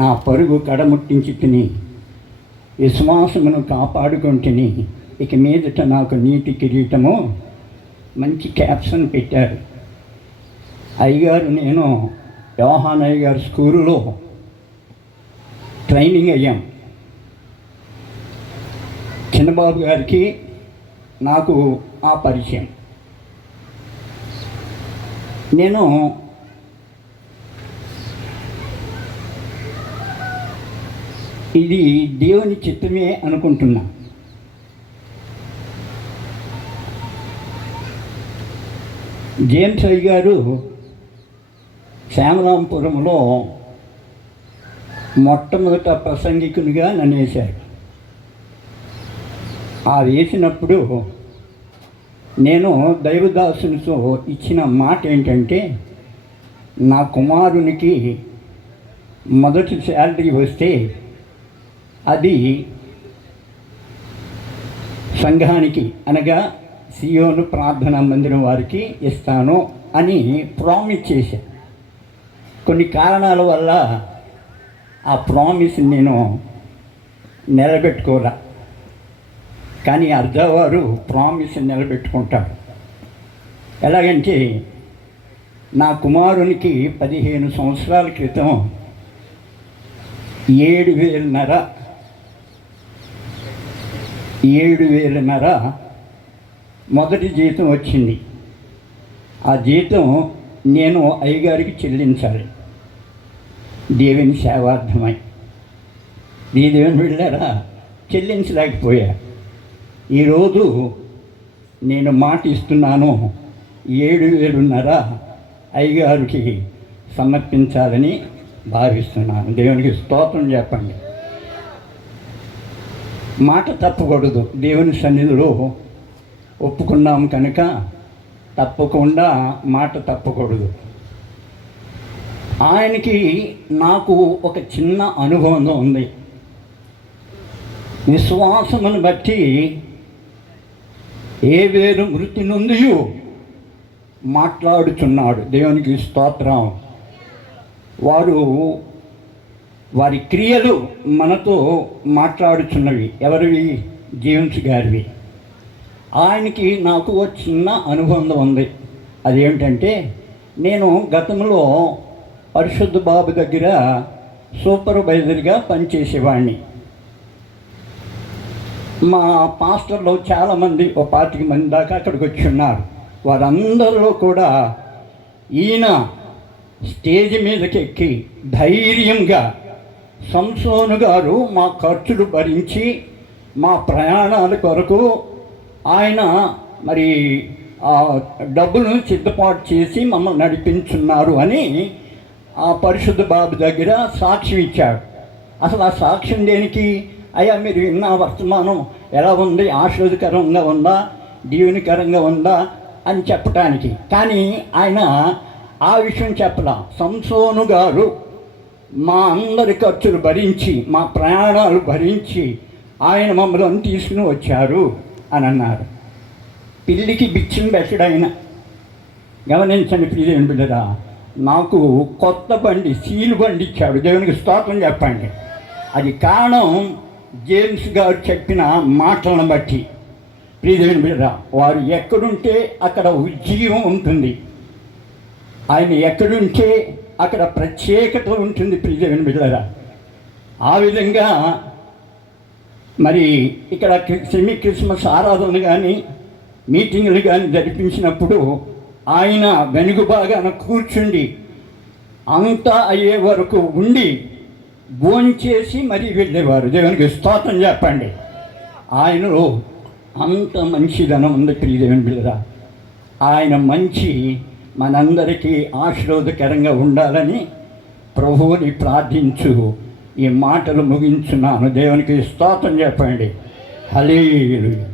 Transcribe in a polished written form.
నా పరుగు కడముట్టించి తిని విశ్వాసమును కాపాడుకుంటుని ఇక మీదట నాకు నీటి కిరీటము మంచి క్యాప్షన్ పెట్టారు. అయ్యగారు నేను యోహాన్ అయ్యగారు స్కూల్లో ట్రైనింగ్ అయ్యాం. చిన్నబాబు గారికి నాకు ఆ పరిచయం. నేను ఇది దేవుని చిత్తమే అనుకుంటున్నా. జేమ్స్ అయ్య గారు శ్యామరాంపురంలో మొట్టమొదట ప్రసంగికునిగా నన్ను వేశారు. ఆ వేసినప్పుడు నేను దైవదాసునితో ఇచ్చిన మాట ఏంటంటే, నా కుమారునికి మొదటి శాలరీ వస్తే అది సంఘానికి అనగా సియోను ప్రార్థనా మందిరం వారికి ఇస్తాను అని ప్రామిస్ చేశాను. కొన్ని కారణాల వల్ల ఆ ప్రామిస్ నేను నిలబెట్టుకోరా, కానీ అర్ధవారు ప్రామిస్ నిలబెట్టుకుంటారు. ఎలాగంటే నా కుమారునికి 15 సంవత్సరాల క్రితం 7,500 మొదటి జీతం వచ్చింది. ఆ జీతం నేను అయ్యగారికి చెల్లించాలి దేవుని సేవార్థమై. దేవుని వెళ్ళారా చెల్లించలేకపోయా. ఈరోజు నేను మాట ఇస్తున్నాను, 7,500 అయ్యగారికి సమర్పించాలని భావిస్తున్నాను. దేవునికి స్తోత్రం చెప్పండి. మాట తప్పకూడదు. దేవుని సన్నిధిలో ఒప్పుకున్నాం కనుక తప్పకుండా మాట తప్పకూడదు. ఆయనకి నాకు ఒక చిన్న అనుభవం ఉంది. విశ్వాసమును బట్టి ఏ వేరు మృతి నుండి మాట్లాడుచున్నాడు. దేవునికి స్తోత్రం. వారి క్రియలు మనతో మాట్లాడుచున్నవి. ఎవరివి? జేమ్స్ గారివి. ఆయనకి నాకు ఒక చిన్న అనుబంధం ఉంది. అదేంటంటే, నేను గతంలో పరిశుద్ధ బాబు దగ్గర సూపర్వైజర్గా పనిచేసేవాడిని. మా పాస్టర్లో చాలామంది 25 మంది దాకా అక్కడికి వచ్చి ఉన్నారు. వారందరిలో కూడా ఈయన స్టేజ్ మీదకి ఎక్కి ధైర్యంగా, సంసోను గారు మా ఖర్చులు భరించి మా ప్రయాణాల కొరకు ఆయన మరి డబ్బులను సిద్ధపాటు చేసి మమ్మల్ని నడిపించున్నారు అని ఆ పరిశుద్ధ బాబు దగ్గర సాక్ష్యం ఇచ్చాడు. అసలు ఆ సాక్ష్యం దేనికి? అయ్యా మీరు విన్న వర్తమానం ఎలా ఉంది, ఆశీర్వాదకరంగా ఉందా, దీవెనకరంగా ఉందా అని చెప్పటానికి. కానీ ఆయన ఆ విషయం చెప్పలా. సంసోను గారు మా అందరి ఖర్చులు భరించి, మా ప్రయాణాలు భరించి ఆయన మమ్మల్ని తీసుకుని వచ్చారు అని అన్నారు. పిల్లికి బిచ్చిన బెచ్చడైన గమనించండి ప్రియదేవుని బిడ్డరా, నాకు కొత్త బండి, సీలు బండి ఇచ్చాడు. దేవునికి స్తోత్రం చెప్పండి. అది కారణం జేమ్స్ గారు చెప్పిన మాటలను బట్టి. ప్రియదేవుని బిడ్డరా, వారు ఎక్కడుంటే అక్కడ ఉజ్జీవం ఉంటుంది. ఆయన ఎక్కడుంటే అక్కడ ప్రత్యేకత ఉంటుంది. ప్రియదేవుని బిడ్డరా, ఆ విధంగా మరి ఇక్కడ సెమీ క్రిస్మస్ ఆరాధనలు కానీ మీటింగులు కానీ జరిపించినప్పుడు ఆయన వెనుక భాగాన కూర్చుండి అంతా అయ్యే వరకు ఉండి భోంచేసి మరీ వెళ్ళేవారు. దేవునికి స్తోత్రం చెప్పండి. ఆయనలో అంత మంచిదనం ఉంది. ప్రియదేవుని బిడ్డరా, ఆయన మంచి మనందరికీ ఆశీర్వాదకరంగా ఉండాలని ప్రభువుని ప్రార్థించు ఈ మాటలు ముగించున్నాను. దేవునికి స్తోత్రం చెప్పండి. హల్లెలూయా.